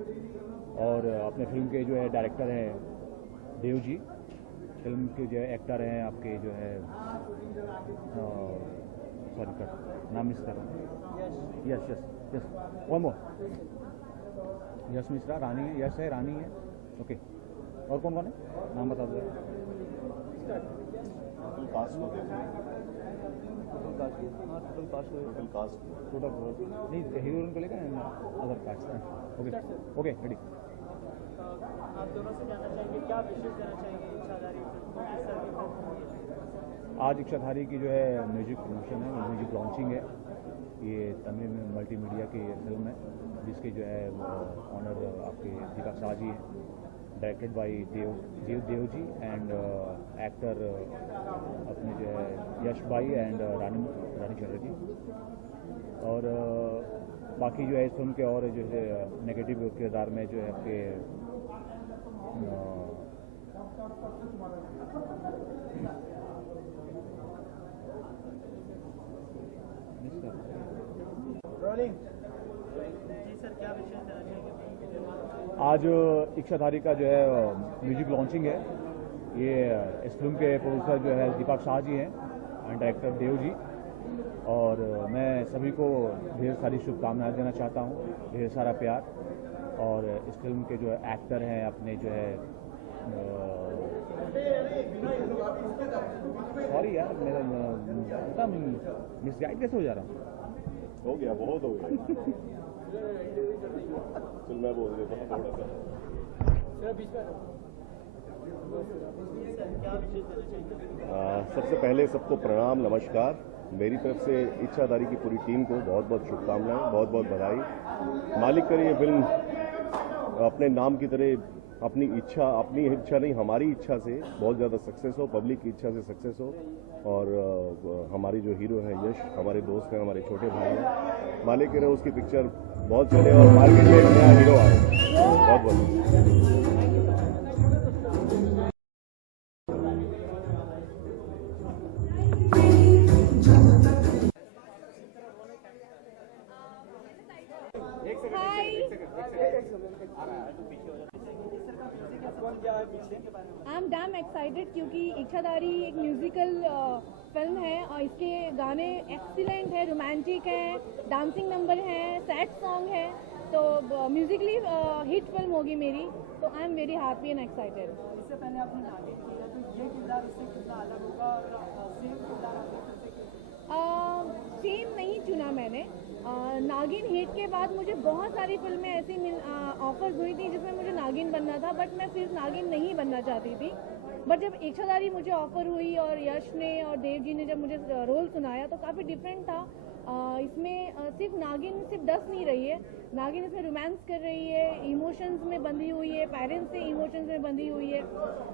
और अपने फिल्म के जो है डायरेक्टर हैं देव जी, फिल्म के जो है एक्टर हैं आपके जो है सॉरी कर नाम मिस कर रहा हूँ, yes yes yes one more, Yash Mishra, Rani है, यश है, रानी है, ओके और कौन कौन है नाम बता दो। टोटल नहीं हीरोइन को लेकर other caste. Okay okay ready. आप दोनों से जानना चाहेंगे क्या विशेष देना चाहेंगे इच्छाधारी फिल्म को, किस तरह की फिल्म होगी? आज इच्छाधारी की जो है म्यूजिक प्रमोशन है, म्यूजिक लॉन्चिंग है। ये तमिल मल्टीमीडिया की फिल्म है जिसके जो है ऑनर आपके दीपक शाह जी हैं, directed by Dev ji and actor अपने जो है यश भाई एंड रानी चौधरी। और बाकी जो है इस फिल्म के और जो है नेगेटिव किरदार में जो है आपके आज इच्छाधारी का जो है म्यूजिक लॉन्चिंग है। ये इस फिल्म के प्रोड्यूसर जो है दीपक शाह जी हैं एंड डायरेक्टर देव जी, और मैं सभी को ढेर सारी शुभकामनाएं देना चाहता हूँ, ढेर सारा प्यार। और इस फिल्म के जो एक्टर हैं अपने जो है सॉरी यार मेरा मिसगाइड कैसे हो जा रहा हूँ? हो गया, बहुत हो गया। चल मैं बोल देता हूँ थोड़ा सा। सबसे पहले सबको प्रणाम, नमस्कार। मेरी तरफ से इच्छाधारी की पूरी टीम को बहुत बहुत शुभकामनाएं, बहुत बहुत बधाई। मालिक करे ये फिल्म अपने नाम की तरह अपनी इच्छा नहीं हमारी इच्छा से बहुत ज़्यादा सक्सेस हो, पब्लिक की इच्छा से सक्सेस हो। और हमारी जो हीरो हैं यश, हमारे दोस्त हैं, हमारे छोटे भाई हैं, मालिक करे उसकी पिक्चर बहुत चले और मार्केट में एक नया हीरो आए। बहुत बहुत आई एम डैम एक्साइटेड क्योंकि इच्छाधारी एक म्यूजिकल फिल्म है और इसके गाने एक्सीलेंट है, रोमांटिक है, डांसिंग नंबर है, सैड सॉन्ग है, तो म्यूजिकली हिट फिल्म होगी मेरी। तो I am very happy and excited. इससे पहले आपने नागिन किया, तो ये किरदार इससे कितना अलग होगा और सेम किरदार आपने सेम नहीं चुना मैंने। नागिन हिट के बाद मुझे बहुत सारी फिल्में ऐसी ऑफर्स हुई थी जिसमें मुझे नागिन बनना था, बट मैं सिर्फ नागिन नहीं बनना चाहती थी। बट जब इच्छाधारी मुझे ऑफर हुई और यश ने और देव जी ने जब मुझे रोल सुनाया तो काफ़ी डिफरेंट था। इसमें सिर्फ नागिन सिर्फ डस नहीं रही है, नागिन इसमें रोमांस कर रही है, इमोशंस में बंधी हुई है, पेरेंट्स से इमोशंस में बंधी हुई है।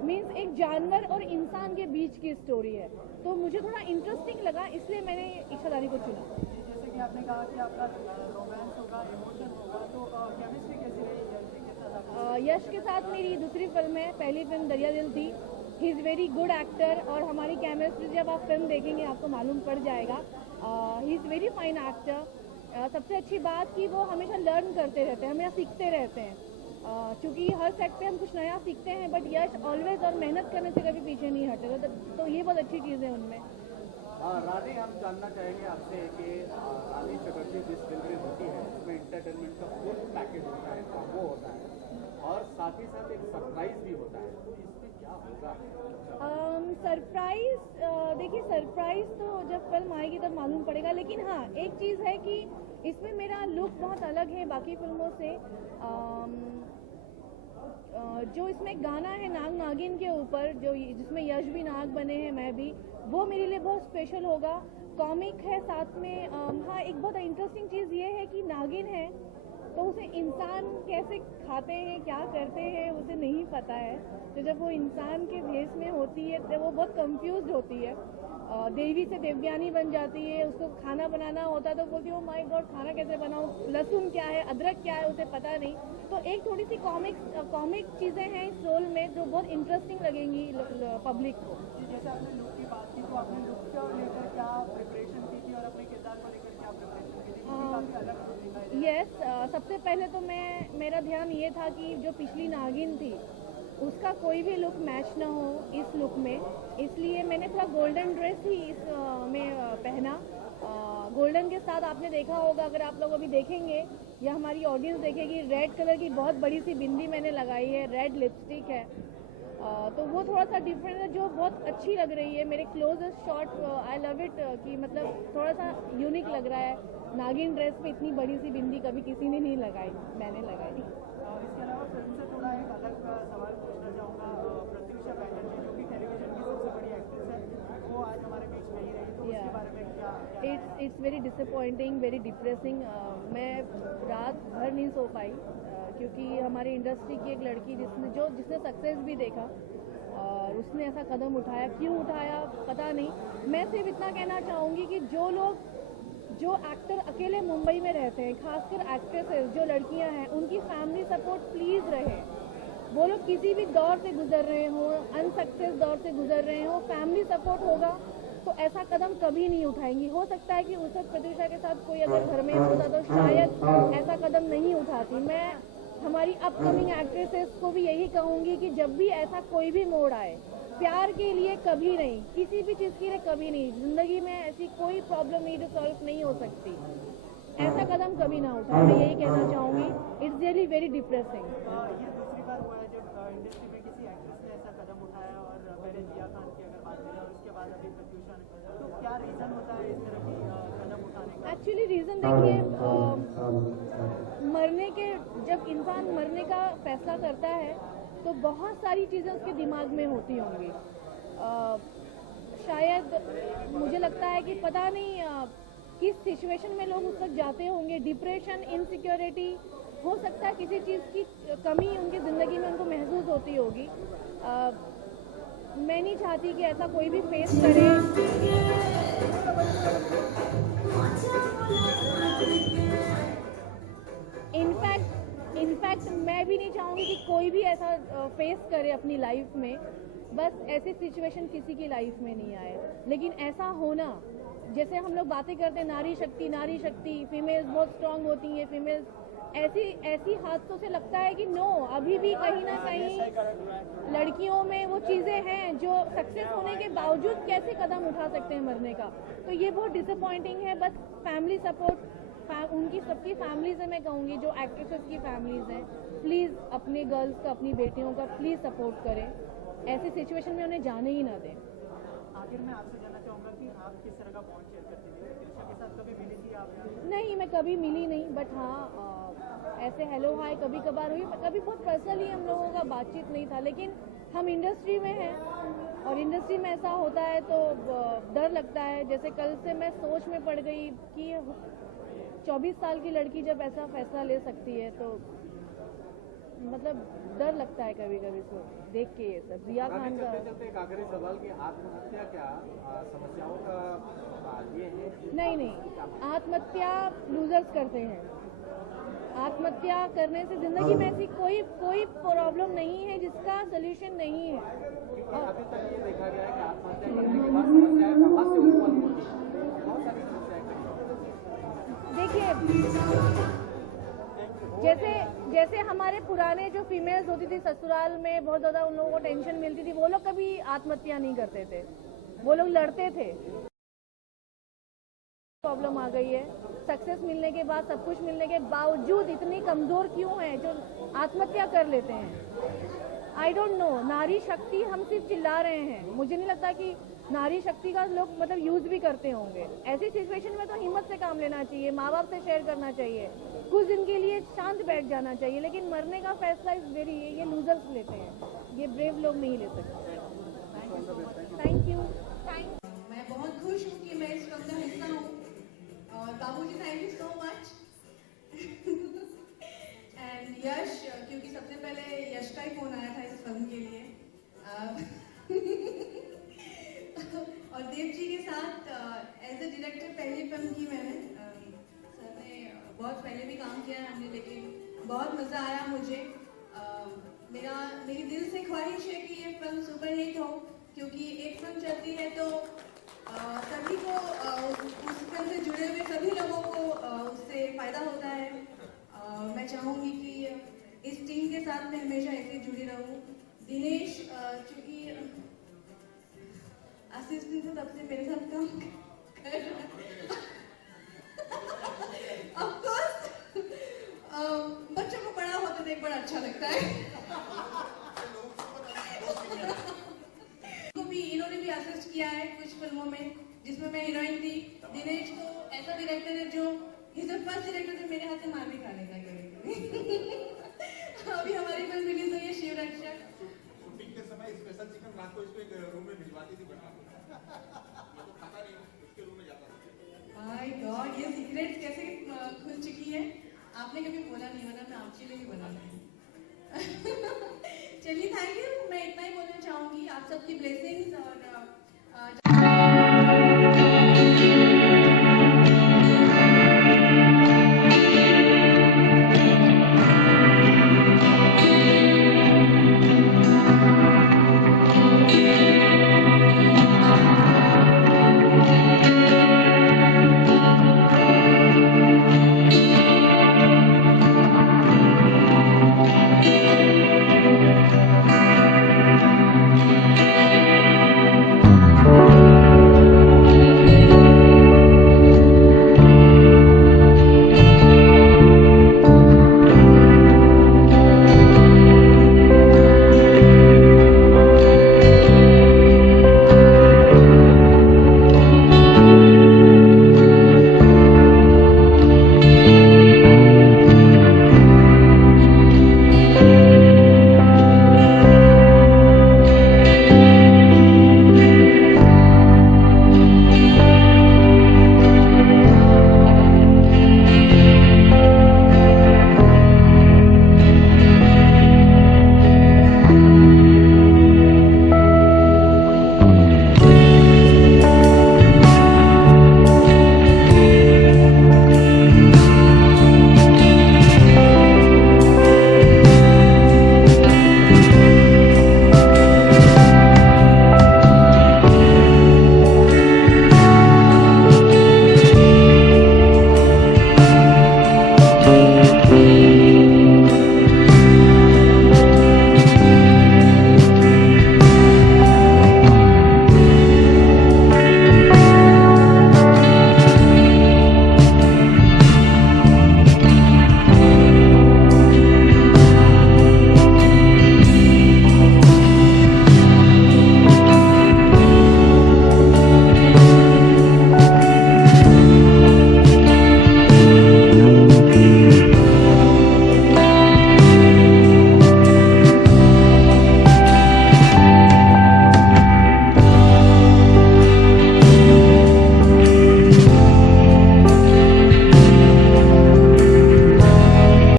मीन्स एक जानवर और इंसान के बीच की स्टोरी है, तो मुझे थोड़ा इंटरेस्टिंग लगा, इसलिए मैंने इच्छाधारी को चुना। जैसे कि आपने कहा कि आपका रोमांस होगा, इमोशन होगा, तो केमिस्ट्री कैसी रही यश के साथ मेरी दूसरी फिल्म है, पहली फिल्म दरिया दिल थी। He is very good actor और हमारी केमिस्ट्री जब आप फिल्म देखेंगे आपको मालूम पड़ जाएगा। He is very fine actor. सबसे अच्छी बात कि वो हमेशा लर्न करते रहते हैं, हमेशा सीखते रहते हैं, क्योंकि हर सेट पे हम कुछ नया सीखते हैं। बट यश ऑलवेज और मेहनत करने से कभी पीछे नहीं हटते, तो ये बहुत अच्छी चीज़ है उनमें। रानी, हम जानना चाहेंगे आपसे कि रानी चटर्जी जिस फिल्म में होती है उसमें इंटरटेनमेंट का फुल पैकेज होता है, वो होता है और साथ ही साथ एक सरप्राइज भी होता है, तो इसमें क्या होगा? सरप्राइज देखिए, सरप्राइज तो जब फिल्म आएगी तब मालूम पड़ेगा। लेकिन हाँ, एक चीज़ है कि इसमें मेरा लुक बहुत अलग है बाकी फिल्मों से। जो इसमें गाना है नाग नागिन के ऊपर, जो जिसमें यश भी नाग बने हैं, मैं भी, वो मेरे लिए बहुत स्पेशल होगा। कॉमिक है साथ में। हाँ, एक बहुत इंटरेस्टिंग चीज़ ये है कि नागिन है तो उसे इंसान कैसे खाते हैं, क्या करते हैं, उसे नहीं पता है। तो जब वो इंसान के भेष में होती है तो वो बहुत कंफ्यूज होती है। देवी से देवज्ञानी बन जाती है, उसको खाना बनाना होता है तो बोलती है ओ माय गॉड, खाना कैसे बनाऊँ, लहसुन क्या है, अदरक क्या है, उसे पता नहीं। तो एक थोड़ी सी कॉमिक चीज़ें हैं इस रोल में जो बहुत इंटरेस्टिंग लगेंगी पब्लिक को। जैसे आपने लुक की बात की, तो आपने लुक को लेकर क्या प्रिपरेशन की थी और अपने किरदार को लेकर क्या प्रिपरेशन की थी? यस, सबसे पहले तो मेरा ध्यान ये था कि जो पिछली नागिन थी उसका कोई भी लुक मैच ना हो इस लुक में, इसलिए मैंने थोड़ा गोल्डन ड्रेस ही इस में पहना। गोल्डन के साथ आपने देखा होगा, अगर आप लोग अभी देखेंगे या हमारी ऑडियंस देखेगी, रेड कलर की बहुत बड़ी सी बिंदी मैंने लगाई है, रेड लिपस्टिक है, तो वो थोड़ा सा डिफरेंट है जो बहुत अच्छी लग रही है। मेरे closest shot I love it कि मतलब थोड़ा सा यूनिक लग रहा है। नागिन ड्रेस पे इतनी बड़ी सी बिंदी कभी किसी ने नहीं लगाई, मैंने लगाई। इसके अलावा फिल्म से थोड़ा एक अलग सवाल पूछना चाहूँगा। प्रत्युषा बैनर्जी जो कि टेलीविजन की सबसे बड़ी एक्ट्रेस है, वो आज हमारे बीच नहीं रही, तो उसके बारे में क्या? It's very disappointing, very depressing. मैं रात भर नहीं सो पाई क्योंकि हमारी इंडस्ट्री की एक लड़की जिसने सक्सेस भी देखा और उसने ऐसा कदम उठाया, क्यों उठाया पता नहीं। मैं सिर्फ इतना कहना चाहूँगी कि जो एक्टर अकेले मुंबई में रहते हैं, खासकर एक्ट्रेसेस जो लड़कियां हैं, उनकी फैमिली सपोर्ट प्लीज़ रहे। वो लोग किसी भी दौर से गुजर रहे हों, अनसक्सेस दौर से गुजर रहे हों, फैमिली सपोर्ट होगा तो ऐसा कदम कभी नहीं उठाएंगी। हो सकता है कि उस वक्त प्रतीक्षा के साथ कोई अगर घर में होता तो शायद ऐसा कदम नहीं उठाती। मैं हमारी अपकमिंग एक्ट्रेसेस को भी यही कहूंगी कि जब भी ऐसा कोई भी मोड़ आए, प्यार के लिए कभी नहीं, किसी भी चीज़ के लिए कभी नहीं, जिंदगी में ऐसी कोई प्रॉब्लम नहीं जो सॉल्व नहीं हो सकती, ऐसा कदम कभी ना उठाए। मैं यही कहना चाहूँगी। It's really very depressing. ये दूसरी बार हुआ है जब इंडस्ट्री में किसी एक्ट्रेस ने ऐसा कदम उठाया, और पहले जिया खान की अगर बात करें और उसके बाद अभी प्रत्युषा ने, तो क्या रीज़न होता है इस तरह की कदम उठाने का? एक्चुअली रीज़न देखिए, मरने के जब इंसान मरने का फैसला करता है तो बहुत सारी चीज़ें उसके दिमाग में होती होंगी। शायद मुझे लगता है कि पता नहीं किस सिचुएशन में लोग उस वक्त जाते होंगे। डिप्रेशन, इनसिक्योरिटी, हो सकता है किसी चीज़ की कमी उनकी ज़िंदगी में उनको महसूस होती होगी। मैं नहीं चाहती कि ऐसा कोई भी फेस करे। इनफैक्ट मैं भी नहीं चाहूँगी कि कोई भी ऐसा फेस करे अपनी लाइफ में। बस ऐसी सिचुएशन किसी की लाइफ में नहीं आए, लेकिन ऐसा होना, जैसे हम लोग बातें करते हैं नारी शक्ति, फीमेल्स बहुत स्ट्रांग होती हैं, फीमेल्स ऐसी हादसों से लगता है कि नो, अभी भी कहीं ना कहीं लड़कियों में वो चीज़ें हैं जो सक्सेस होने के बावजूद कैसे कदम उठा सकते हैं मरने का। तो ये बहुत डिसअपॉइंटिंग है। बस फैमिली सपोर्ट, उनकी सबकी फैमिली से मैं कहूँगी, जो एक्ट्रेसेस की फैमिलीज हैं, प्लीज़ अपने गर्ल्स का, अपनी बेटियों का प्लीज़ सपोर्ट करें। ऐसी सिचुएशन में उन्हें जाने ही ना दें। आखिर में आपसे जानना चाहूँगा कि आप किस तरह का बॉन्ड शेयर करती थी? प्रतीक्षा के साथ कभी मिली थी आप? नहीं, मैं कभी मिली नहीं, बट हाँ ऐसे हेलो हाय कभी कभार हुई। कभी बहुत पर्सनली हम लोगों का बातचीत नहीं था, लेकिन हम इंडस्ट्री में हैं और इंडस्ट्री में ऐसा होता है तो डर लगता है। जैसे कल से मैं सोच में पड़ गई कि 24 साल की लड़की जब ऐसा फैसला ले सकती है तो मतलब डर लगता है कभी कभी देख के ये सब। जिया खान का चलते एक आखिरी सवाल कि आत्महत्या क्या समस्याओं का ये है? नहीं, आत्महत्या लूजर्स करते हैं। आत्महत्या करने से जिंदगी में ऐसी कोई प्रॉब्लम नहीं है जिसका सोल्यूशन नहीं है। अभी तक ये देखा गया है कि आत्महत्या करने के बाद समस्याएं बहुत से उत्पन्न होती हैं, बहुत सारी समस्याएं। देखिए, जैसे हमारे पुराने जो फीमेल्स होती थी ससुराल में, बहुत ज़्यादा उन लोगों को टेंशन मिलती थी, वो लोग कभी आत्महत्या नहीं करते थे, वो लोग लड़ते थे। प्रॉब्लम आ गई है, सक्सेस मिलने के बाद, सब कुछ मिलने के बावजूद इतनी कमज़ोर क्यों हैं जो आत्महत्या कर लेते हैं? I don't know. नारी शक्ति हम सिर्फ चिल्ला रहे हैं, मुझे नहीं लगता कि नारी शक्ति का लोग मतलब यूज़ भी करते होंगे। ऐसी सिचुएशन में तो हिम्मत से काम लेना चाहिए, माँ बाप से शेयर करना चाहिए, कुछ दिन के लिए शांत बैठ जाना चाहिए। लेकिन मरने का फैसला ये लूजर्स लेते हैं, ये ब्रेव लोग नहीं ले सकते। Thank you. मैं बहुत खुश हूँ कि मैं इस फिल्म का हिस्सा हूँ, और बाबूजी thank you so much. And Yash, क्योंकि सबसे पहले यश का ही फोन आया था इस फिल्म के लिए। और देव जी के साथ एज ए डायरेक्टर पहली फिल्म की मैंने। सर ने बहुत पहले भी काम किया है हमने, लेकिन बहुत मज़ा आया मुझे। मेरी दिल से ख्वाहिश है कि ये फिल्म सुपरहिट हो, क्योंकि एक फिल्म चलती है तो सभी को उस फिल्म से जुड़े हुए सभी लोगों को उससे फ़ायदा होता है। मैं चाहूँगी कि इस टीम के साथ मैं हमेशा ऐसे जुड़ी रहूँ। दिनेश चूँकि असिस्टेंट से तब से मेरे साथ काम कर ऑफ कोर्स बच्चों को बड़ा होते देख बड़ा अच्छा लगता है। इन्होंने भी असिस्ट किया है कुछ फिल्मों में जिसमें मैं हीरोइन थी। दिनेश तो ऐसा डायरेक्टर है जो फर्स्ट डायरेक्टर जो मेरे हाथ से मार भी खा लेता है। अभी हमारी फिल्म रिलीज हुई है शिव रक्षक। शूटिंग के समय स्पेशल चिकन रात को इसको एक रूम में भिजवाती थी बना, तो खाता नहीं, उसके रूम में जाता था। माय गॉड, ये सीक्रेट कैसे खुल चुकी है? आपने कभी बोला नहीं, वरना मैं आपके लिए भी बना रही। चलिए थैंक यू। मैं इतना ही बोलना चाहूँगी, आप सबकी ब्लेसिंग्स और